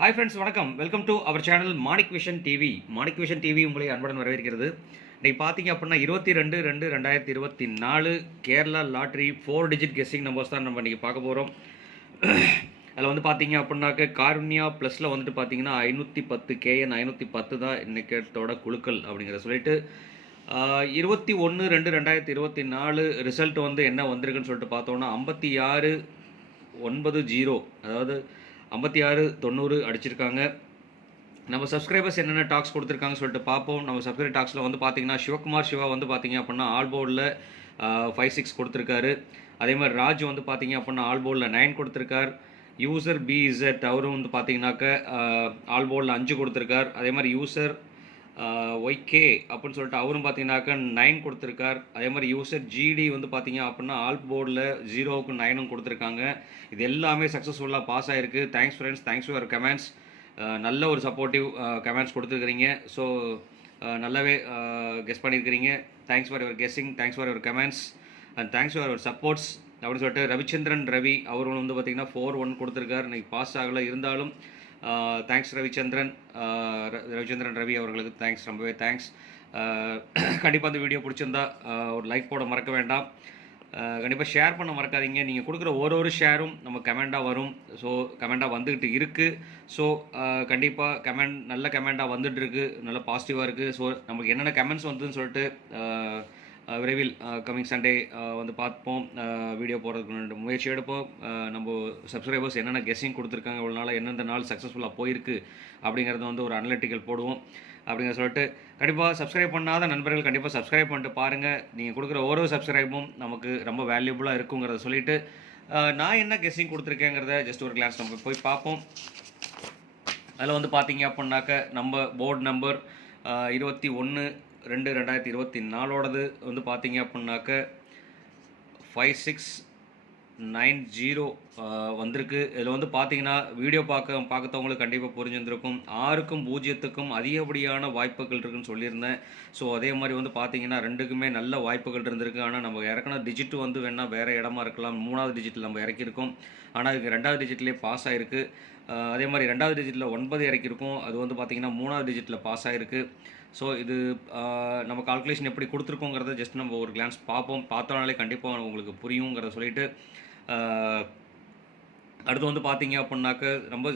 Hi friends, வணக்கம். Welcome to our channel Manik vision TV. Manik vision TV உங்களை அன்புடன் வரவேற்கிறது. இன்றைக்கி பார்த்தீங்க அப்படின்னா 22/2/2024 Kerala lottery 4 digit guessing numbers தான் நம்ம இன்றைக்கி பார்க்க போகிறோம். அதில் வந்து பார்த்தீங்க அப்படின்னாக்க காருண்யா ப்ளஸில் வந்துட்டு பார்த்தீங்கன்னா 510 KN 510 தான் இன்னைக்கத்தோட குழுக்கள் அப்படிங்கிற சொல்லிட்டு 21/2/2024 ரிசல்ட் வந்து என்ன வந்திருக்குன்னு சொல்லிட்டு பார்த்தோன்னா 5690, அதாவது 5690 அடிச்சிருக்காங்க. நம்ம சப்ஸ்கிரைபர்ஸ் என்னென்ன டாக்ஸ் கொடுத்துருக்காங்கன்னு சொல்லிட்டு பார்ப்போம். நம்ம சப்ஸ்கிரைபர் டாக்ஸில் வந்து பார்த்தீங்கன்னா சிவகுமார் சிவா வந்து பார்த்தீங்க அப்படின்னா ஆல் போர்டில் 56 கொடுத்துருக்காரு. அதே மாதிரி ராஜ் வந்து பார்த்தீங்க அப்படின்னா ஆல் போர்டில் 9 கொடுத்துருக்கார். யூசர் பிஇசட் அவரும் வந்து பார்த்தீங்கன்னாக்க ஆல் போர்டில் 5 கொடுத்துருக்கார். அதே மாதிரி யூசர் ஒய்கே அப்படின்னு சொல்லிட்டு அவரும் பார்த்தீங்கன்னாக்க 9 கொடுத்துருக்கார். அதே மாதிரி யூசர் ஜிடி வந்து பார்த்தீங்க அப்படின்னா ஆல் போர்டில் 0க்கு 9ம் கொடுத்துருக்காங்க. இது எல்லாமே சக்ஸஸ்ஃபுல்லாக பாஸ் ஆகிருக்கு. Thanks friends, thanks for comments. நல்ல ஒரு சப்போர்ட்டிவ் கமெண்ட்ஸ் கொடுத்துருக்குறீங்க. ஸோ நல்லாவே கெஸ் பண்ணியிருக்கிறீங்க. Thanks for your guessing, thanks for your comments and thanks for your supports அப்படின்னு சொல்லிட்டு ரவிச்சந்திரன் ரவி அவரும் வந்து பார்த்திங்கன்னா 4-1 கொடுத்துருக்கார். இன்றைக்கி பாஸ் ஆகலை, இருந்தாலும் தேங்க்ஸ் ரவிச்சந்திரன் ரவி அவர்களுக்கு தேங்க்ஸ், ரொம்பவே தேங்க்ஸ். கண்டிப்பாக அந்த வீடியோ பிடிச்சிருந்தா ஒரு லைக் போட மறக்க வேண்டாம். கண்டிப்பாக ஷேர் பண்ண மறக்காதீங்க. நீங்கள் கொடுக்குற ஒரு ஷேரும் நம்ம கமெண்டாக வரும். ஸோ கமெண்டாக வந்துக்கிட்டு இருக்குது. ஸோ கண்டிப்பாக நல்ல கமெண்டாக வந்துட்டுருக்கு, நல்ல பாசிட்டிவாக இருக்குது. ஸோ நமக்கு என்னென்ன கமெண்ட்ஸ் வந்ததுன்னு சொல்லிட்டு விரைவில் கம்மிங் சண்டே வந்து பார்ப்போம். வீடியோ போடுறதுக்கு முயற்சி எடுப்போம். நம்ம சப்ஸ்கிரைபர்ஸ் என்னென்ன கெஸ்ஸிங் கொடுத்துருக்காங்க, இவ்வளோ நாள் எந்தெந்த நாள் சக்ஸஸ்ஃபுல்லாக போயிருக்கு அப்படிங்கிறத வந்து ஒரு அனலிட்டிக்கல் போடுவோம் அப்படிங்கிற சொல்லிட்டு கண்டிப்பாக சப்ஸ்கிரைப் பண்ணாத நண்பர்கள் கண்டிப்பாக சப்ஸ்கிரைப் பண்ணிட்டு பாருங்கள். நீங்கள் கொடுக்குற ஒரு சப்ஸ்கிரைபும் நமக்கு ரொம்ப வேல்யூபுளாக இருக்குங்கிறத சொல்லிவிட்டு நான் என்ன கெஸ்ஸிங் கொடுத்துருக்கேங்கிறத ஜஸ்ட் ஒரு கிளாஸ் நம்ம போய் பார்ப்போம். அதில் வந்து பார்த்தீங்க அப்படின்னாக்க நம்ம போர்டு நம்பர் 21/2/2024 வந்து பார்த்தீங்க அப்படின்னாக்க 5690 வந்திருக்கு. இதில் வந்து பார்த்தீங்கன்னா வீடியோ பார்க்கத்தவங்களுக்கு கண்டிப்பாக புரிஞ்சிருந்திருக்கும். 6க்கும் 0க்கும் அதிகப்படியான வாய்ப்புகள் இருக்குன்னு சொல்லியிருந்தேன். ஸோ அதே மாதிரி வந்து பார்த்தீங்கன்னா 2க்குமே நல்ல வாய்ப்புகள் இருந்திருக்கு. ஆனால் நம்ம இறக்கின டிஜிட் வந்து வேணால் வேறு இடமா இருக்கலாம். 3வது டிஜிட்டில் நம்ம இறக்கியிருக்கோம், ஆனால் இதுக்கு 2வது டிஜிட்லேயே பாஸ் ஆகிருக்கு. அதே மாதிரி 2வது டிஜிட்டில் 9 இறக்கியிருக்கோம், அது வந்து பார்த்திங்கன்னா 3வது டிஜிட்டில் பாஸ் ஆகிருக்கு. ஸோ இது நம்ம கால்குலேஷன் எப்படி கொடுத்துருக்கோங்கிறத ஜஸ்ட் நம்ம ஒரு கிளான்ஸ் பார்ப்போம். பார்த்தோனாலே கண்டிப்பாக உங்களுக்கு புரியுங்கிறத சொல்லிவிட்டு அடுத்து வந்து பார்த்தீங்க அப்படின்னாக்க ரொம்ப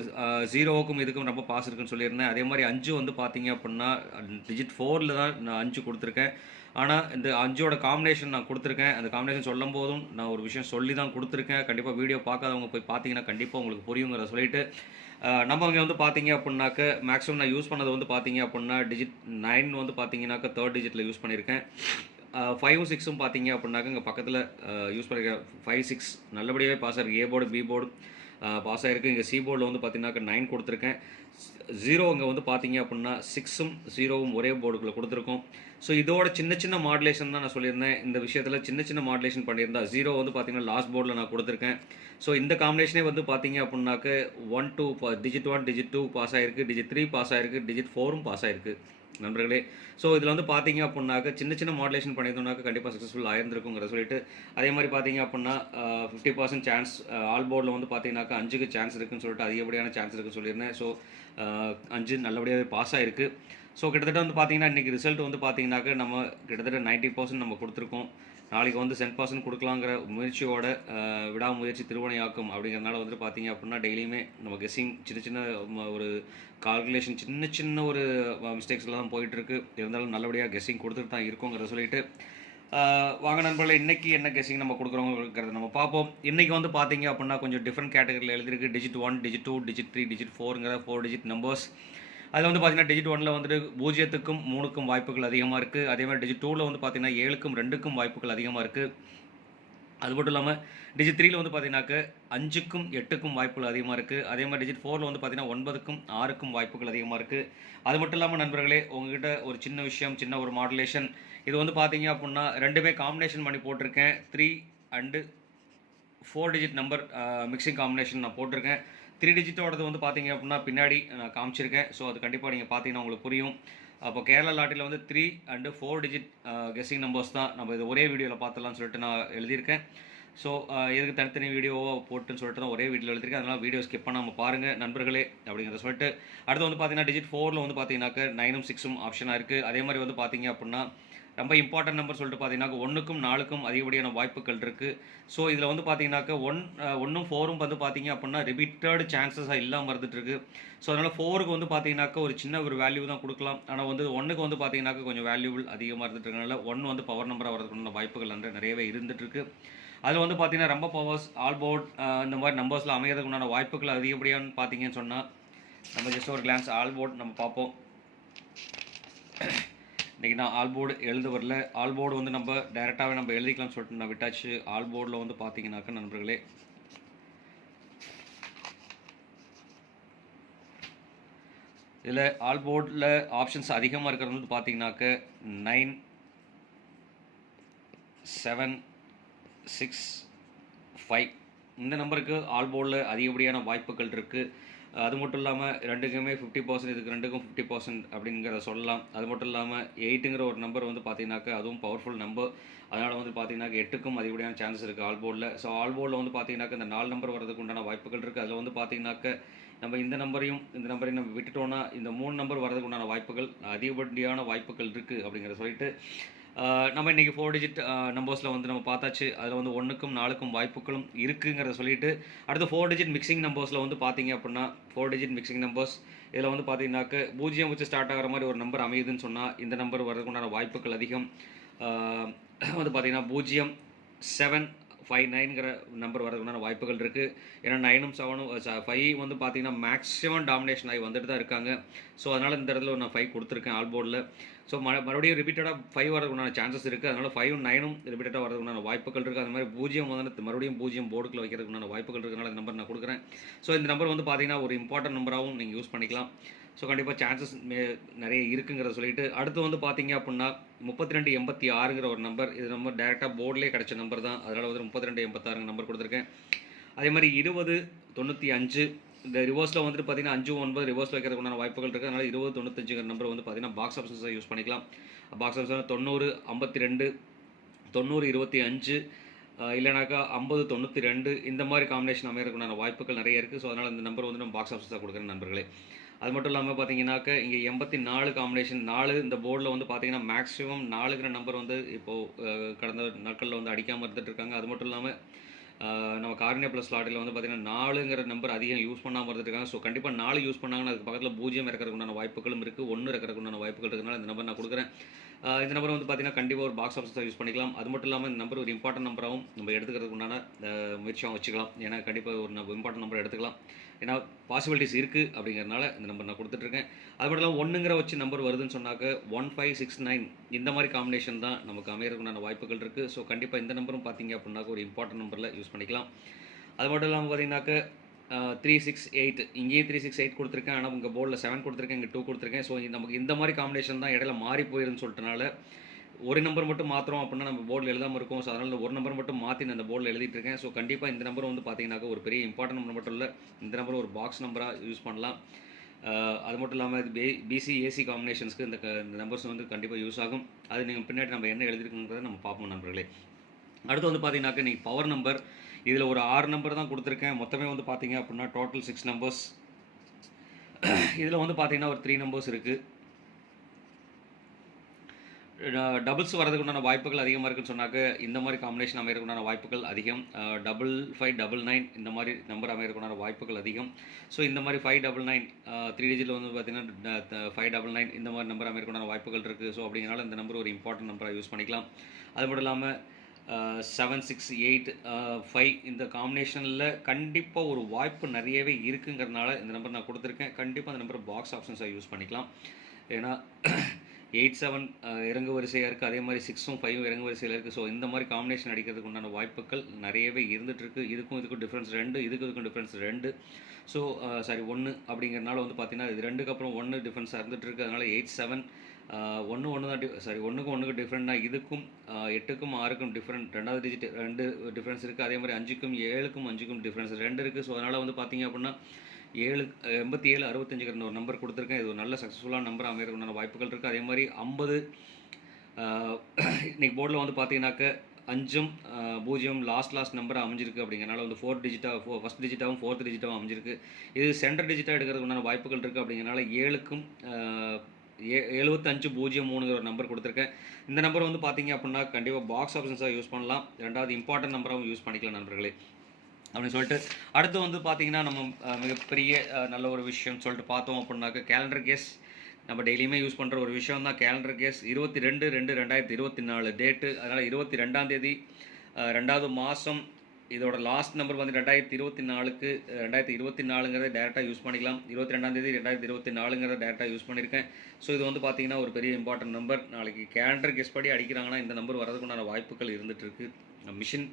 0க்கும் இதுக்கும் ரொம்ப பாஸ் இருக்குன்னு சொல்லியிருந்தேன். அதே மாதிரி 5 வந்து பார்த்தீங்க அப்படின்னா டிஜிட் 4ல் தான் நான் 5 கொடுத்துருக்கேன். ஆனால் இந்த 5ஓட காம்பினேஷன் நான் கொடுத்துருக்கேன். அந்த காம்பினேஷன் சொல்லும் போதும் நான் ஒரு விஷயம் சொல்லி தான் கொடுத்துருக்கேன். கண்டிப்பாக வீடியோ பார்க்காதவங்க போய் பார்த்தீங்கன்னா கண்டிப்பாக உங்களுக்கு புரியுங்கிறத சொல்லிவிட்டு நம்ம இங்கே வந்து பார்த்தீங்க அப்படின்னாக்க மேக்ஸிமம் நான் யூஸ் பண்ணது வந்து பார்த்தீங்க அப்படின்னா டிஜிட் 9 வந்து பார்த்தீங்கன்னாக்க 3rd டிஜிட்டில் யூஸ் பண்ணியிருக்கேன். 5ம் 6ம் பார்த்தீங்க அப்படின்னாக்க இங்கே பக்கத்தில் யூஸ் பண்ணியிருக்கேன். 5, 6 நல்லபடியாகவே பாஸ் ஆகிருக்கு. A board B board pass ஆகிருக்கு. இங்கே சி போர்டில் வந்து பார்த்தீங்கன்னாக்க 9 கொடுத்துருக்கேன். 0 இங்கே வந்து பார்த்தீங்க அப்படின்னா 6ம் 0வும் ஒரே போர்டுக்குள்ளே கொடுத்துருக்கோம். ஸோ இதோட சின்ன சின்ன மாடுலேஷன் தான் நான் சொல்லியிருந்தேன். இந்த விஷயத்தில் சின்ன சின்ன மாடுலேஷன் பண்ணியிருந்தா 0 வந்து பார்த்தீங்கன்னா லாஸ்ட் போர்டில் நான் கொடுத்துருக்கேன். ஸோ இந்த காம்பினேஷனே வந்து பார்த்தீங்க அப்படின்னாக்க 1, 2 டிஜிட் 1 டிஜிட் 2 பாஸ் ஆகிருக்கு, டிஜிட் 3 பாஸ் ஆகிருக்கு, டிஜிட் 4ம் பாஸ் ஆகிருக்கு நண்பர்களே. ஸோ இதில் வந்து பார்த்தீங்க அப்படின்னாக்க சின்ன சின்ன மாடுலேஷன் பண்ணியிருந்தோம்னாக்க கண்டிப்பாக சக்ஸஸ்ஃபுல் ஆயிருந்திருக்குங்கிற சொல்லிட்டு அதே மாதிரி பார்த்தீங்க அப்படின்னா 50% சான்ஸ் ஆல் போர்டில் வந்து பார்த்தீங்கன்னாக்கா 5க்கு சான்ஸ் இருக்குன்னு சொல்லிட்டு அதிகப்படியான சான்ஸ் இருக்குன்னு சொல்லியிருந்தேன். ஸோ 5 நல்லபடியாகவே பாஸ் ஆகிருக்கு. ஸோ கிட்டத்தட்ட வந்து பார்த்தீங்கன்னா இன்றைக்கி ரிசல்ட் வந்து பார்த்தீங்கன்னாக்க நம்ம கிட்டத்தட்ட 90% நம்ம கொடுத்துருக்கோம். நாளைக்கு வந்து 10% கொடுக்கலாங்கிற முயற்சியோட விடாமுயற்சி திருவினையாக்கும் அப்படிங்கிறதுனால வந்துட்டு பார்த்தீங்க அப்படின்னா டெய்லியுமே நம்ம கெஸ்ஸிங் சின்ன சின்ன ஒரு கால்குலேஷன் சின்ன சின்ன ஒரு மிஸ்டேக்ஸ்லாம் தான் போயிட்டுருக்கு. இருந்தாலும் நல்லபடியாக கெஸ்ஸிங் கொடுத்துட்டு தான் இருக்கோங்கிறத சொல்லிட்டு வாங்க நண்பர்களே, இன்றைக்கி என்ன கெஸ்ஸிங் நம்ம கொடுக்குறோங்கிறத நம்ம பார்ப்போம். இன்றைக்கி வந்து பார்த்தீங்க அப்படின்னா கொஞ்சம் டிஃப்ரெண்ட் கேட்டகரியில் எழுதிருக்கு. டிஜிட் 1, டிஜிட் 2, டிஜிட் 3, டிஜிட் 4ங்கிற 4 டிஜிட் நம்பர்ஸ். அதில் வந்து பார்த்தீங்கன்னா டிஜிட் 1ல் வந்துட்டு 0க்கும் 3க்கும் வாய்ப்புகள் அதிகமாக இருக்குது. அதே மாதிரி டிஜிட் 2ல் வந்து பார்த்தீங்கன்னா 7க்கும் 2க்கும் வாய்ப்புகள் அதிகமாக இருக்குது. அது மட்டும் இல்லாமல் டிஜிட் 3ல் வந்து பார்த்தீங்கன்னாக்க 5க்கும் 8க்கும் வாய்ப்புகள் அதிகமாக இருக்குது. அதே மாதிரி டிஜிட் 4ல் வந்து பார்த்தீங்கன்னா 9க்கும் 6க்கும் வாய்ப்புகள் அதிகமாக இருக்குது. அது மட்டும் இல்லாமல் நண்பர்களே, உங்ககிட்ட ஒரு சின்ன விஷயம், சின்ன ஒரு மாடுலேஷன். இது வந்து பார்த்தீங்க அப்படின்னா 2மே காம்பினேஷன் பண்ணி போட்டிருக்கேன். 3 and 4 digit number mixing combination நான் போட்டிருக்கேன். 3 டிஜிட்டோடது வந்து பார்த்தீங்க அப்படின்னா பின்னாடி நான் காமிச்சிருக்கேன். ஸோ அது கண்டிப்பாக நீங்கள் பார்த்தீங்கன்னா உங்களுக்கு புரியும். அப்போ கேரளா லாட்டரியில் வந்து 3 and 4 டிஜிட் கெஸ்ஸிங் நம்பர்ஸ் தான் நம்ம இது ஒரே வீடியோவில் பார்த்துலாம்னு சொல்லிட்டு நான் எழுதியிருக்கேன். ஸோ எதுக்கு தனித்தனி வீடியோவாக போட்டுன்னு சொல்லிட்டு தான் ஒரே வீடியோ எழுதிருக்கேன். அதனால் வீடியோ ஸ்கிப் பண்ணாமல் பாருங்கள் நண்பர்களே அப்படிங்கிறத சொல்லிட்டு, அடுத்து வந்து பார்த்தீங்கன்னா டிஜிட் 4ல் வந்து பார்த்தீங்கன்னாக்க 9ம் 6ம் ஆப்ஷனாக இருக்குது. அதே மாதிரி வந்து பார்த்தீங்க அப்படின்னா ரொம்ப இம்பார்ட்டன்ட் நம்பர் சொல்லிட்டு பார்த்தீங்கன்னா 1க்கும் 4க்கும் அதிகப்படியான வாய்ப்புகள் இருக்குது. ஸோ இதில் வந்து பார்த்தீங்கன்னாக்க 1ம் 4ம் வந்து பார்த்தீங்க அப்படின்னா ரிப்பீட்டட் சான்சஸாக இல்லாமல் இருந்துகிட்ருக்கு. ஸோ அதனால் 4க்கு வந்து பார்த்தீங்கன்னாக்க ஒரு சின்ன ஒரு வேல்யூ தான் கொடுக்கலாம். ஆனால் வந்து 1க்கு வந்து பார்த்தீங்கன்னாக்க கொஞ்சம் வேல்யூபிள் அதிகமாக இருந்துட்டுருக்கனால 1 வந்து பவர் நம்பராக வரதுக்குள்ள வாய்ப்புகள் நிறையவே இருந்துகிட்ருக்கு. அதில் வந்து பார்த்தீங்கன்னா ரொம்ப பவர்ஸ் ஆல்போர்ட் இந்த மாதிரி நம்பர்ஸில் அமைகிறதுக்கு உண்டான வாய்ப்புகள் அதிகப்படியான்னு பார்த்தீங்கன்னு சொன்னால் நம்ம ஜஸ்ட் ஒரு கிளான்ஸ் ஆல்போர்ட் நம்ம பார்ப்போம். இன்றைக்கி நான் ஆல்போர்டு எழுத வரல. ஆல்போர்டு வந்து நம்ம டைரெக்டாகவே நம்ம எழுதிக்கலாம்னு சொல்லிட்டு நான் விட்டாச்சு. ஆல்போர்டில் வந்து பார்த்தீங்கன்னாக்க நண்பர்களே இதில் ஆல்போர்டில் ஆப்ஷன்ஸ் அதிகமாக இருக்கிறது வந்து பார்த்தீங்கன்னாக்க 9, 7, 6, 5 இந்த நம்பருக்கு ஆல்போர்டில் அதிகப்படியான வாய்ப்புகள் இருக்குது. அது மட்டும் இல்லாமல் ரெண்டுக்குமே 50%, இதுக்கு ரெண்டுக்கும் 50% அப்படிங்கிறத சொல்லலாம். அது மட்டும் இல்லாமல் 8ங்கிற ஒரு நம்பர் வந்து பார்த்தீங்கன்னாக்க அதுவும் பவர்ஃபுல் நம்பர். அதனால் வந்து பார்த்தீங்கன்னாக்க 8க்கும் அதிகப்படியான சான்சஸ் இருக்குது ஆல்போர்டில். ஸோ ஆல்போர்டில் வந்து பார்த்தீங்கன்னாக்க இந்த 4 நம்பர் வரதுக்கு உண்டான வாய்ப்புகள் இருக்குது. அதில் வந்து பார்த்தீங்கன்னாக்க நம்ம இந்த நம்பரையும் நம்ம விட்டுட்டோன்னா இந்த 3 நம்பர் வரதுக்கு உண்டான வாய்ப்புகள் அதிகப்படியான வாய்ப்புகள் இருக்குது அப்படிங்கிறத சொல்லிட்டு நம்ம இன்றைக்கி 4 டிஜிட் நம்பர்ஸில் வந்து நம்ம பார்த்தாச்சு. அதில் வந்து 1க்கும் 4க்கும் வாய்ப்புகளும் இருக்குங்கிறத சொல்லிட்டு அடுத்து 4 டிஜிட் மிக்சிங் நம்பர்ஸில் வந்து பார்த்தீங்க அப்படின்னா 4 டிஜிட் மிக்சிங் நம்பர்ஸ் இதில் வந்து பார்த்தீங்கன்னாக்க 0 வச்சு ஸ்டார்ட் ஆகிற மாதிரி ஒரு நம்பர் அமையுதுன்னு சொன்னால் இந்த நம்பர் வரதுக்குண்டான வாய்ப்புகள் அதிகம். வந்து பார்த்தீங்கன்னா 0, 7, 5, 9ங்கிற நம்பர் வரதுக்குண்டான வாய்ப்புகள் இருக்குது. ஏன்னா 9ம் 7ம் 5 வந்து பார்த்தீங்கன்னா மேக்ஸிமம் டாமினேஷன் ஆகி வந்துட்டு தான் இருக்காங்க. ஸோ அதனால் இந்த இடத்துல நான் 5 கொடுத்துருக்கேன் ஆல்போர்டில். ஸோ மறுபடியும் ரிப்பீட்டடாக 5 வரதுக்குண்டான சான்சஸ் இருக்குது. அதனால் 5ம் 9ம் ரிப்பீட்டடாக வரதுக்குண்டான வாய்ப்புகள் இருக்குது. அது மாதிரி 0 வந்து மறுபடியும் 0 போர்டுக்குள்ள வைக்கிறதுக்குண்டான வாய்ப்புகள் இருக்கிறதுனால இந்த நம்பர் நான் கொடுக்குறேன். ஸோ இந்த நம்பர் வந்து பார்த்தீங்கன்னா ஒரு இம்பார்ட்டன்ட் நம்பராகவும் நீங்கள் யூஸ் பண்ணிக்கலாம். ஸோ கண்டிப்பாக சான்சஸ் நிறைய இருக்குங்கிறத சொல்லிட்டு அடுத்து வந்து பார்த்தீங்க அப்படின்னா 3286ங்கிற ஒரு நம்பர். இது நம்ம டேரெக்டாக போர்டிலே கிடச்ச நம்பர் தான். அதனால் வந்து 3286 நம்பர் கொடுத்துருக்கேன். அதே மாதிரி 2095 இந்த ரிவர்ஸில் வந்துட்டு பார்த்தீங்கன்னா 5, 9 ரிவர்ஸ் வைக்கிறதுக்குண்டான வாய்ப்புகள் இருக்குது. அதனால் 2095ங்கிற நம்பர் வந்து பார்த்தீங்கன்னா பாக்ஸ் ஆப்ஷன்ஸை யூஸ் பண்ணிக்கலாம். பாக்ஸ் ஆப்ஷன் 90, 52, 90, 25 இல்லைனாக்கா 50, 92 இந்த மாதிரி காம்பினேஷன் அமைகிறதுக்குண்டான வாய்ப்புகள் நிறைய இருக்குது. ஸோ அதனால் இந்த நம்பர் வந்து நம்ம பாக்ஸ் ஆப்ஷன்ஸாக கொடுக்குறேன் நண்பர்களே. அது மட்டும் இல்லாமல் பார்த்தீங்கன்னாக்க இங்கே 84 காம்பினேஷன் 4 இந்த போர்டில் வந்து பார்த்தீங்கன்னா மேக்ஸிமம் 4ங்கிற நம்பர் வந்து இப்போது கடந்த நாட்களில் வந்து அடிக்காமல் இருந்துட்டு இருக்காங்க. அது மட்டும் இல்லாமல் நம்ம கார்னியா ப்ளஸ் லாட்டில் வந்து பார்த்தீங்கன்னா 4ங்கிற நம்பர் அதிகம் யூஸ் பண்ணாமல் இருந்துருக்காங்க. ஸோ கண்டிப்பாக 4 யூஸ் பண்ணாங்கன்னா அதுக்கு பக்கத்தில் 0 இறக்கிறதுக்கு உண்டான வாய்ப்புகளும் இருக்குது, 1 இறக்கிறதுக்கு உண்டான வாய்ப்புகள் இருக்கிறதுனால இந்த நம்பர் நான் கொடுக்குறேன். இந்த நம்பர் வந்து பார்த்தீங்கன்னா கண்டிப்பாக ஒரு பாக்ஸ் ஆப்ஷன்ஸாக யூஸ் பண்ணிக்கலாம். அது மட்டும் இல்லாமல் இந்த நம்பர் ஒரு இம்பார்ட்டன்ட் நம்பராகவும் நம்ம எடுத்துக்கிறதுக்கு உண்டான முயற்சியாகவும் வச்சுக்கலாம். ஏன்னா கண்டிப்பாக ஒரு இம்பார்ட்டன்ட் நம்பர் எடுத்துக்கலாம். ஏன்னா பாசிபிலிட்டிஸ் இருக்குது அப்படிங்கிறதுனால இந்த நம்பர் நான் கொடுத்துட்ருக்கேன். அது மட்டும் இல்லாமல் 1ங்கிற வச்சு நம்பர் வருதுன்னு சொன்னாக்க 1569 இந்த மாதிரி காம்பினேஷன் தான் நமக்கு அமைகிறதுக்குண்டான வாய்ப்புகள் இருக்குது. ஸோ கண்டிப்பாக இந்த நம்பரும் பார்த்தீங்க அப்படின்னாக்க ஒரு இம்பார்ட்டன்ட் நம்பரில் யூஸ் பண்ணிக்கலாம். அது மட்டும் இல்லாமல் பார்த்தீங்கன்னாக்க 368 இங்கேயும் 368 கொடுத்துருக்கேன். ஆனால் உங்கள் போர்டில் 7 கொடுத்துருக்கேன், இங்கே 2 கொடுத்துருக்கேன். ஸோ நமக்கு இந்த மாதிரி காம்பினேஷன் தான் இடையில மாறி போயிருன்னு சொல்லிட்டனால ஒரு நம்பர் மட்டும் மாத்திரம் அப்படின்னா நம்ம போர்டில் எழுதாமல் இருக்கும். ஸோ அதனால் ஒரு நம்பர் மட்டும் மாற்றி நான் அந்த போர்டில் எழுதிட்டு இருக்கேன். ஸோ கண்டிப்பாக இந்த நம்பர் வந்து பார்த்தீங்கன்னாக்க ஒரு பெரிய இம்பார்ட்டன்ட் நம்பர் மட்டும் இல்லை, இந்த நம்பர் ஒரு பாக்ஸ் நம்பராக யூஸ் பண்ணலாம். அது மட்டும் இல்லாமல் இது பிசி ஏசி காம்பினேஷன்ஸ்க்கு இந்த நம்பர்ஸ் வந்து கண்டிப்பாக யூஸ் ஆகும். அது நீங்கள் பின்னாடி நம்ம என்ன எழுதிருக்குங்கிறத நம்ம பார்ப்போம் நண்பர்களே. அடுத்து வந்து பார்த்தீங்கன்னாக்க நீங்கள் பவர் நம்பர் இதில் ஒரு 6 நம்பர் தான் கொடுத்துருக்கேன். மொத்தமே வந்து பார்த்தீங்க அப்படின்னா டோட்டல் 6 நம்பர்ஸ். இதில் வந்து பார்த்தீங்கன்னா ஒரு 3 நம்பர்ஸ் இருக்குது. டபுள்ஸ் வரதுக்கு உண்டான வாய்ப்புகள் அதிகமாக இருக்குன்னு சொன்னாக்க இந்த மாதிரி காம்பினேஷன் அமைகிறதுக்குண்டான வாய்ப்புகள் அதிகம். 5599 இந்த மாதிரி நம்பர் அமைகிறதுக்குண்டான வாய்ப்புகள் அதிகம். ஸோ இந்த மாதிரி 599 3 டிஜிட்டில் வந்து பார்த்தீங்கன்னா 599 இந்த மாதிரி நம்பர் அமைகிறதுக்குண்டான வாய்ப்புகள் இருக்குது. ஸோ அப்படிங்கிறனால இந்த நம்பர் ஒரு இம்பார்ட்டன்ட் நம்பராக யூஸ் பண்ணிக்கலாம். அது மட்டும் இல்லாமல் 768 5 இந்த காம்பினேஷனில் கண்டிப்பாக ஒரு வாய்ப்பு நிறையவே இருக்குங்கிறதுனால இந்த நம்பர் நான் கொடுத்துருக்கேன். கண்டிப்பாக அந்த நம்பர் பாக்ஸ் ஆப்ஷன்ஸாக யூஸ் பண்ணிக்கலாம். ஏன்னா 87 இறங்கு வரிசையாக இருக்குது, அதே மாதிரி 6ம் 5ம் இறங்கு வரிசையில் இருக்குது. ஸோ இந்த மாதிரி காம்பினேஷன் அடிக்கிறதுக்கு உண்டான வாய்ப்புகள் நிறையவே இருந்துகிட்ருக்கு. இதுக்கும் டிஃப்ரென்ஸ் 2, இதுக்கும் டிஃப்ரென்ஸ் 2. ஸோ 1 அப்படிங்கிறனால வந்து பார்த்தீங்கன்னா இது 2க்கு அப்புறம் 1 டிஃப்ரென்ஸாக இருந்துகிட்ருக்கு. அதனால் 87 1 தான் 1க்கும் 1க்கும் டிஃப்ரெண்ட்னா இதுக்கும் 8க்கும் 6க்கும் டிஃப்ரெண்ட் 2வது டிஜிட் 2 டிஃப்ரென்ஸ் இருக்குது. அதே மாதிரி 5க்கும் 7க்கும் 5க்கும் டிஃப்ரென்ஸ் 2 இருக்குது. ஸோ அதனால் வந்து பார்த்தீங்க அப்படின்னா 87 65 ஒரு நம்பர் கொடுத்துருக்கேன். இது ஒரு நல்ல சக்ஸஸ்ஃபுல்லான நம்பர் அமைகிறதுக்குண்டான வாய்ப்புகள் இருக்குது. அதே மாதிரி 50 இன்றைக்கி போர்டில் வந்து பார்த்தீங்கன்னாக்க 5ம் 0 லாஸ்ட் நம்பர் அமைஞ்சிருக்கு அப்படிங்கிறனால வந்து 4 டிஜிட்டாக ஃபஸ்ட் டிஜிட்டாகவும் 4th டிஜிட்டாகவும் அமைஞ்சிருக்கு. இது சென்டர் டிஜிட்டாக எடுக்கிறதுக்கு உண்டான வாய்ப்புகள் இருக்குது அப்படிங்கிறனால 7க்கும் 7503ங்கிற ஒரு நம்பர் கொடுத்துருக்கேன். இந்த நம்பர் வந்து பார்த்தீங்க அப்படின்னா கண்டிப்பாக பாக்ஸ் ஆப்ஷன்ஸாக யூஸ் பண்ணலாம். ரெண்டாவது இம்பார்ட்டன்ட் நம்பராகவும் யூஸ் பண்ணிக்கலாம் நண்பர்களே. அப்படின்னு சொல்லிட்டு அடுத்து வந்து பார்த்தீங்கன்னா நம்ம மிகப்பெரிய நல்ல ஒரு விஷயம்னு சொல்லிட்டு பார்த்தோம் அப்படின்னாக்க கேலண்டர் கேஸ். நம்ம டெய்லியுமே யூஸ் பண்ணுற ஒரு விஷயம் தான் கேலண்டர் கேஸ். 22/2/2024 டேட்டு. அதனால் 22ஆம் தேதி 2வது மாதம். இதோட லாஸ்ட் நம்பர் வந்து 2024க்கு 2024ங்கிறத டேரெக்டாக யூஸ் பண்ணிக்கலாம். 22ஆம் தேதி 2024ங்கிறத டேரெக்டாக யூஸ் பண்ணியிருக்கேன். ஸோ இது வந்து பார்த்தீங்கன்னா ஒரு பெரிய இம்பார்ட்டன்ட் நம்பர். நாளைக்கு கேலண்டர் கெஸ் படி அடிக்கிறாங்கன்னா இந்த நம்பர் வரதுக்குண்டான வாய்ப்புகள் இருந்துகிட்ருக்கு. மிஷின்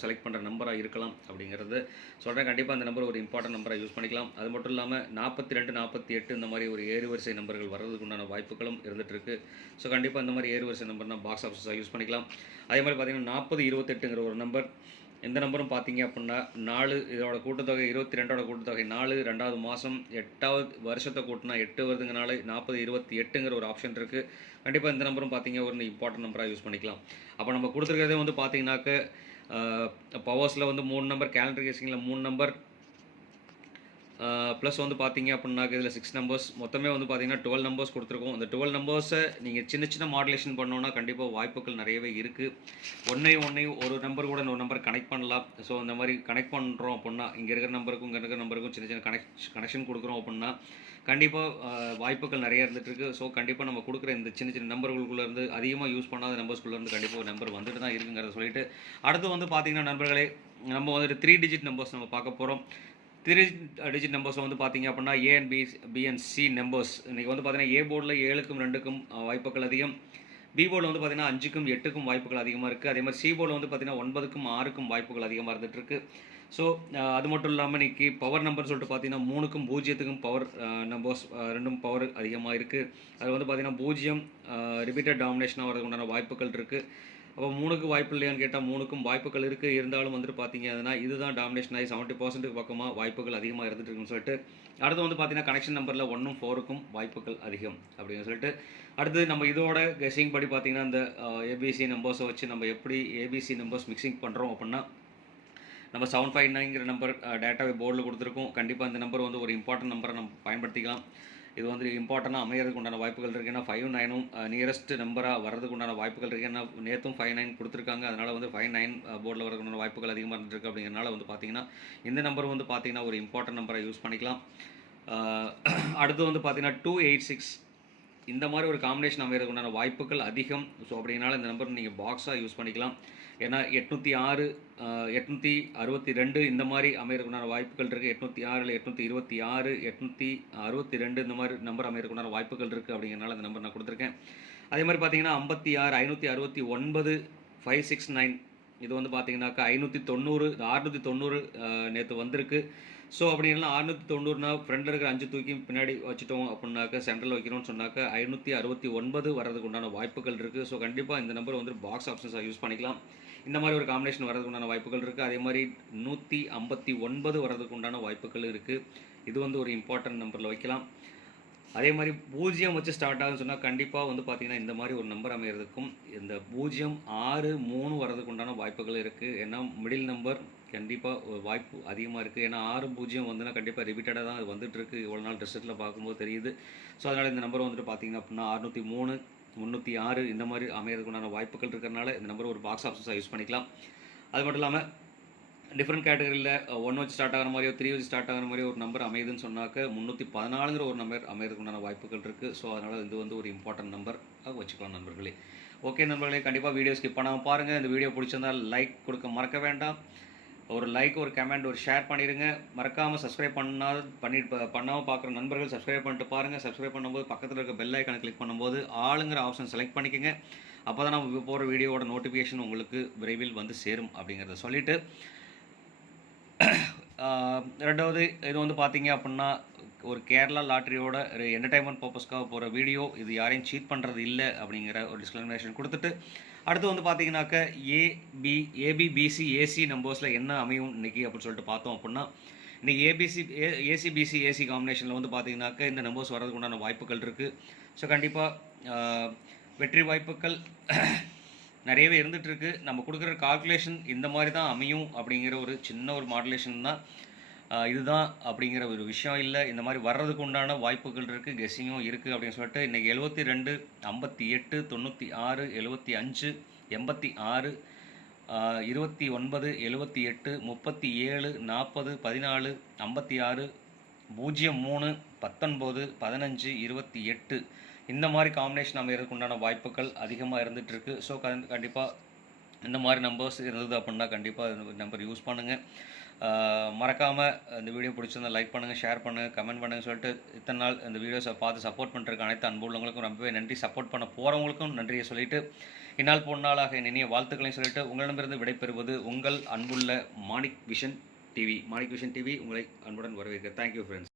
செலக்ட் பண்ணுற நம்பராக இருக்கலாம் அப்படிங்கிறது சொல்கிறேன். கண்டிப்பாக அந்த நம்பர் ஒரு இம்பார்ட்டன்ட் நம்பராக யூஸ் பண்ணிக்கலாம். அது மட்டும் இல்லாமல் 42, 48 இந்த மாதிரி ஒரு ஏறுவரிசை நம்பர்கள் வர்றதுக்குண்டான வாய்ப்புகளும் இருந்துகிட்ருக்கு. ஸோ கண்டிப்பாக இந்த மாதிரி ஏறுவரிசை நம்பர்னால் பாக்ஸ் ஆஃபீஸாக யூஸ் பண்ணிக்கலாம். அதே மாதிரி பார்த்திங்கன்னா 4028ங்கிற ஒரு நம்பர். இந்த நம்பரும் பார்த்தீங்க அப்படின்னா 4 இதோட கூட்டுத்தொகை 22ஓட கூட்டுத்தொகை 4 2வது மாதம் 8வது வருஷத்தை கூட்டினா 8 வருதுங்கனால 4028ங்கிற ஒரு ஆப்ஷன் இருக்குது. கண்டிப்பாக இந்த நம்பரும் பார்த்தீங்க ஒரு இம்பார்ட்டன்ட் நம்பராக யூஸ் பண்ணிக்கலாம். அப்போ நம்ம கொடுத்துருக்கிறதே வந்து பார்த்தீங்கன்னாக்க பவர்ஸில் வந்து 3 நம்பர், கேலண்டர் கேசிங்கில் 3 நம்பர், ப்ளஸ் வந்து பார்த்தீங்க அப்படின்னாக்க இதில் 6 நம்பர்ஸ், மொத்தமே வந்து பார்த்தீங்கன்னா 12 நம்பர்ஸ் கொடுத்துருக்கோம். இந்த 12 நம்பர்ஸை நீங்கள் சின்ன மாடுலேஷன் பண்ணோன்னா கண்டிப்பாக வாய்ப்புகள் நிறையவே இருக்குது. ஒன்றை ஒரு நம்பர் கூட இன்னொரு நம்பர் கனெக்ட் பண்ணலாம். ஸோ இந்த மாதிரி கனெக்ட் பண்ணுறோம் அப்படின்னா இங்கே இருக்கிற நம்பருக்கும் இங்கே இருக்கிற நம்பருக்கும் சின்ன கனெக்ஷன் கொடுக்குறோம் அப்படின்னா கண்டிப்பாக வாய்ப்புகள் நிறைய இருந்துகிட்ருக்கு. ஸோ கண்டிப்பாக நம்ம கொடுக்குற இந்த சின்ன நம்பர்களுக்குள்ளேருந்து அதிகமாக யூஸ் பண்ணாத நம்பர்ஸ்குள்ளேருந்து கண்டிப்பாக ஒரு நம்பர் வந்துட்டு தான் இருக்குங்கிறத சொல்லிட்டு அடுத்து வந்து பார்த்தீங்கன்னா நண்பர்களே நம்ம வந்துட்டு 3 டிஜிட் நம்பர்ஸ் நம்ம பார்க்க போகிறோம். 3 டிஜிட் நம்பர்ஸ் வந்து பார்த்தீங்க அப்படின்னா A and B and C numbers. இன்றைக்கி வந்து பார்த்தீங்கன்னா A போர்டில் 7க்கும் 2க்கும் வாய்ப்புகள் அதிகம். B போர்டில் வந்து பார்த்தீங்கன்னா 5க்கும் 8க்கும் வாய்ப்புகள் அதிகமாக இருக்குது. அதே மாதிரி C போர்டில் வந்து பார்த்தீங்கன்னா 9க்கும் 6க்கும் வாய்ப்புகள் அதிகமாக இருந்துகிட்ருக்கு. ஸோ அது மட்டும் இல்லாமல் இன்றைக்கி பவர் நம்பர் சொல்லிட்டு பார்த்தீங்கன்னா 3க்கும் 0க்கும் பவர் நம்பர்ஸ் ரெண்டும் பவர் அதிகமாக இருக்குது. அது வந்து பார்த்தீங்கன்னா 0 ரிப்பீட்டட் டாமினேஷனாக வரதுக்கு உண்டான வாய்ப்புகள் இருக்குது. அப்போ 3க்கு வாய்ப்பு இல்லையான்னு கேட்டால் 3க்கும் வாய்ப்புகள் இருக்குது. இருந்தாலும் வந்துட்டு பார்த்தீங்க அதுனா இதுதான் டாமினேஷன் ஆகி 70% பக்கமாக வாய்ப்புகள் அதிகமாக இருந்துட்டு இருக்குன்னு சொல்லிட்டு அடுத்து வந்து பார்த்தீங்கன்னா கனெக்ஷன் நம்பரில் 1ம் 4க்கும் வாய்ப்புகள் அதிகம் அப்படின்னு சொல்லிட்டு அடுத்து நம்ம இதோட கெஸிங் படி பார்த்தீங்கன்னா இந்த ஏபிசி நம்பர்ஸை வச்சு நம்ம எப்படி ஏபிசி நம்பர்ஸ் மிக்சிங் பண்ணுறோம் அப்படின்னா நம்ம 759ங்கிற நம்பர் டேட்டாவை போர்டில் கொடுத்துருக்கோம். கண்டிப்பாக இந்த நம்பர் வந்து ஒரு இம்பார்ட்டன்ட் நம்பரை நம்ம பயன்படுத்திக்கலாம். இது வந்து இம்பார்ட்டண்டாக அமையறதுக்கு உண்டான வாய்ப்புகள் இருக்குது. ஏன்னா 59ம் நியரஸ்ட் நம்பராக வரதுக்கு உண்டான வாய்ப்புகள் இருக்குது. ஏன்னா நேற்றும் 59 கொடுத்துருக்காங்க. அதனால் வந்து 59 போர்டில் வரதுக்கு வாய்ப்புகள் அதிகமாக இருந்துருக்கு. அப்படிங்கிறனால வந்து பார்த்திங்கன்னா இந்த நம்பர் வந்து பார்த்திங்கன்னா ஒரு இம்பார்ட்டன்ட் நம்பரை யூஸ் பண்ணிக்கலாம். அடுத்து வந்து பார்த்திங்கன்னா 286 இந்த மாதிரி ஒரு காம்பினேஷன் அமையறதுக்கு உண்டான வாய்ப்புகள் அதிகம். ஸோ அப்படினால இந்த நம்பர் நீங்கள் பாக்ஸாக யூஸ் பண்ணிக்கலாம். ஏன்னா 806 862 இந்த மாதிரி அமையறதுக்குண்டான வாய்ப்புகள் இருக்குது. 806 826 862 இந்த மாதிரி நம்பர் அமையறதுக்குண்டான வாய்ப்புகள் இருக்குது. அப்படிங்கிறனால இந்த நம்பர் நான் கொடுத்துருக்கேன். அதே மாதிரி பார்த்தீங்கன்னா 56 569 569 இது வந்து பார்த்தீங்கன்னாக்கா 590 690 நேற்று வந்திருக்கு. ஸோ அப்படின்னா 690னா ஃப்ரெண்டில் இருக்கிற 5 தூக்கி பின்னாடி வச்சுட்டோம் அப்படின்னாக்கா சென்ட்ரல் வைக்கணும்னு சொன்னாக்கா 569 வரதுக்கு உண்டான வாய்ப்புகள் இருக்குது. ஸோ கண்டிப்பாக இந்த நம்பர் வந்து பாக்ஸ் ஆப்ஷன்ஸாக யூஸ் பண்ணிக்கலாம். இந்த மாதிரி ஒரு காம்பினேஷன் வரதுக்கு உண்டான வாய்ப்புகள் இருக்குது. அதே மாதிரி 159 வரதுக்கு உண்டான வாய்ப்புகள் இருக்குது. இது வந்து ஒரு இம்பார்ட்டன்ட் நம்பரில் வைக்கலாம். அதே மாதிரி 0 வச்சு ஸ்டார்ட் ஆகுதுன்னு சொன்னால் கண்டிப்பாக வந்து பார்த்திங்கன்னா இந்த மாதிரி ஒரு நம்பர் அமைகிறதுக்கும் இந்த 0 6 3 வரதுக்கு உண்டான வாய்ப்புகள் இருக்குது. ஏன்னா மிடில் நம்பர் கண்டிப்பாக ஒரு வாய்ப்பு அதிகமாக இருக்குது. ஏன்னா 6 0 வந்துன்னா கண்டிப்பாக ரிப்பீட்டடாக தான் அது வந்துட்டுருக்கு. இவ்வளோ நாள் ரிசல்ட்டில் பார்க்கும்போது தெரியுது. ஸோ அதனால் இந்த நம்பர் வந்துட்டு பார்த்திங்கன்னா அப்படின்னா 603 306 இந்த மாதிரி அமைகிறதுக்கு உண்டான வாய்ப்புகள் இருக்கிறனால இந்த நம்பர் ஒரு பாக்ஸ் ஆப்ஷன்ஸாக யூஸ் பண்ணிக்கலாம். அது மட்டும் இல்லாமல் டிஃப்ரெண்ட் கேட்டகரியில் 1 வச்சு ஸ்டார்ட் ஆகிற மாதிரியோ 3 வச்சு ஸ்டார்ட் ஆகிற மாதிரியோ ஒரு நம்பர் அமையுதுன்னு சொன்னாக்க 314ங்கிற ஒரு நம்பர் அமைகிறதுக்கு உண்டான வாய்ப்புகள் இருக்குது. ஸோ அதனால் இது வந்து ஒரு இம்பார்ட்டன்ட் நம்பர் வச்சுக்கலாம் நண்பர்களே. ஓகே நண்பர்களே, கண்டிப்பாக வீடியோ ஸ்கிப் பண்ணாமல் பாருங்கள். இந்த வீடியோ பிடிச்சிருந்தால் லைக் கொடுக்க மறக்க வேண்டாம். ஒரு லைக், ஒரு கமெண்ட், ஒரு ஷேர் பண்ணிடுங்க. மறக்காமல் சப்ஸ்கிரைப் பண்ணாமல் பார்க்குற நண்பர்கள் சப்ஸ்கிரைப் பண்ணிட்டு பாருங்கள். சப்ஸ்கிரைப் பண்ணும்போது பக்கத்தில் இருக்க பெல் ஐக்கானை கிளிக் பண்ணும்போது ஆளுங்கிற ஆப்ஷன் செலக்ட் பண்ணிக்கோங்க. அப்போ தான் நம்ம போகிற வீடியோவோட நோட்டிஃபிகேஷன் உங்களுக்கு விரைவில் வந்து சேரும் அப்படிங்கிறத சொல்லிவிட்டு ரெண்டாவது இது வந்து பார்த்தீங்க அப்படின்னா ஒரு கேரளா லாட்ரியோட ஒரு என்டர்டைன்மெண்ட் பர்பஸ்க்காக போகிற வீடியோ. இது யாரையும் சீட் பண்ணுறது இல்லை அப்படிங்கிற ஒரு டிஸ்கிளைமேஷன் கொடுத்துட்டு அடுத்து வந்து பார்த்தீங்கன்னாக்க ஏபிபிசி ஏசி நம்பர்ஸில் என்ன அமையும் இன்றைக்கி அப்படின்னு சொல்லிட்டு பார்த்தோம் அப்படின்னா இன்றைக்கி ஏசிபிசி ஏசி காம்பினேஷனில் வந்து பார்த்தீங்கன்னாக்க இந்த நம்பர்ஸ் வரதுக்கு உண்டான வாய்ப்புகள் இருக்குது. ஸோ கண்டிப்பாக வெற்றி வாய்ப்புகள் நிறையவே இருந்துட்டு இருக்கு. நம்ம குடுக்குற கால்குலேஷன் இந்த மாரி தான் அமையும் அப்படிங்கிற ஒரு சின்ன ஒரு மாடுலேஷன் தான். இதுதான் அப்படிங்கிற ஒரு விஷயம் இல்ல. இந்த மாரி வர்றதுக்கு உண்டான வாய்ப்புகள் இருக்கு. கெஸ்ஸிங்கும் இருக்கு அப்படின்னு சொல்லிட்டு இன்னைக்கு 72, 58, 96, 75, 86, 29, 78, 37, 40, 14, 56, 03, 19, 15, 28 இந்த மாரி காம்பினேஷன் அமையறதுக்கு உண்டான வாய்ப்புகள் அதிகமா இருந்துட்டு இருக்கு. ஸோ கண்டிப்பா இந்த மாரி நம்பர்ஸ் இருந்தது அப்படின்னா கண்டிப்பா இந்த நம்பர் யூஸ் பண்ணுங்க. மறக்காம இந்த வீடியோ பிடிச்சிருந்தா லைக் பண்ணுங்க, ஷேர் பண்ணுங்க, கமெண்ட் பண்ணுங்க சொல்லிட்டு இத்தனை நாள் இந்த வீடியோஸை பார்த்து சப்போர்ட் பண்றதுக்கு அனைத்து அன்புள்ளவங்களுக்கும் ரொம்பவே நன்றி. சப்போர்ட் பண்ண போறவங்களுக்கும் நன்றியை சொல்லிட்டு இந்நாள் பொன்னாளாக என் இனிய வாழ்த்துக்களையும் சொல்லிட்டு உங்களிடமிருந்து விடைபெறுவது உங்கள் அன்புள்ள Manik vision TV. Manik vision TV உங்களை அன்புடன் வரவேற்கிறேன். Thank you friends.